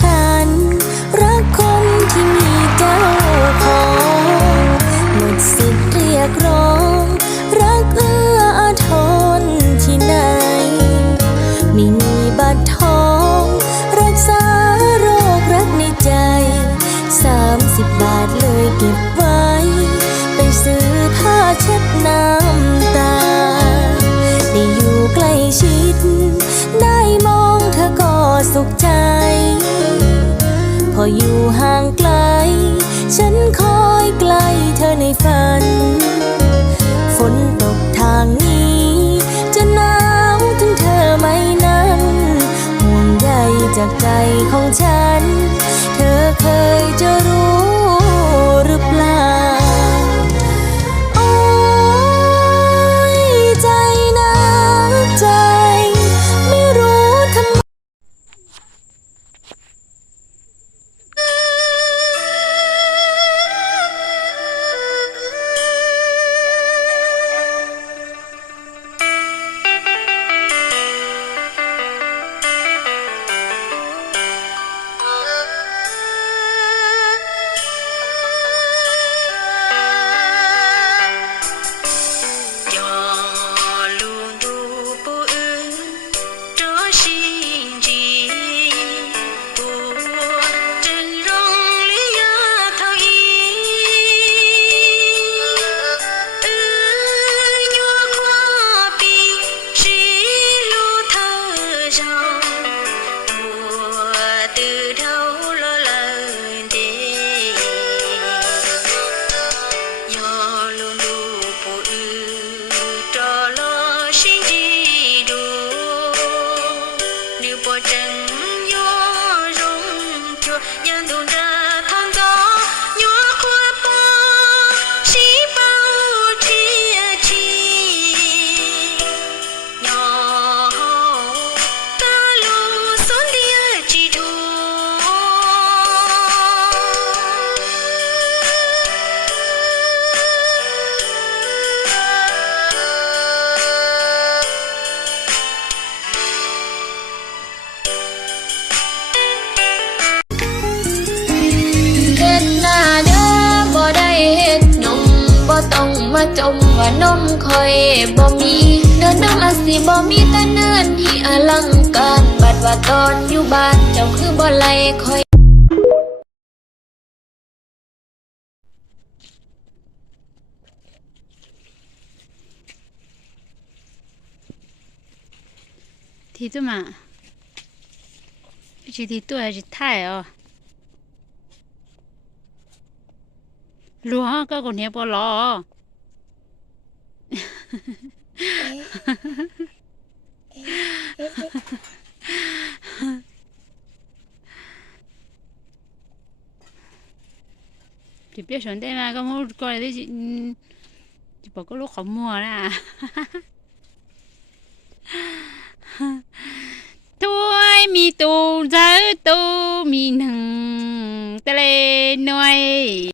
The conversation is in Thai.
ฉันรักคนที่มีเจ้าของหมดสิทธิ์เรียกร้องรักเอื้ออาทรที่ไหนไม่มีบัตรทองรักษาโรครักในใจ30 บาทเลยเก็บไว้ไปซื้อผ้าเช็ดน้ำตาได้อยู่ใกล้ชิดได้มองเธอก็สุขใจพออยู่ห่างไกลฉันคอยใกล้เธอในฝันฝนตกทางนี้จะหนาวถึงเธอไหมนั้นห่วงใยจากใจของฉันเธอเคยจะรู้หรือเปล่าโอ้ยใจนะใจไม่รู้ทำไมมาจมว่านมคอยบ่มีเนินน้ำอาสิบ่มีแต่เนินที่อลังการบัดว่าตอนอยู่บ้านเจ้าคือบ่ไล่คอย提着嘛，是提多还是太哦？路上个年不老。thì biết sớm đây mà có một coi đấy chị chị bảo có lúc không mua nè thôi mi tu giờ tu mi nằng tele nói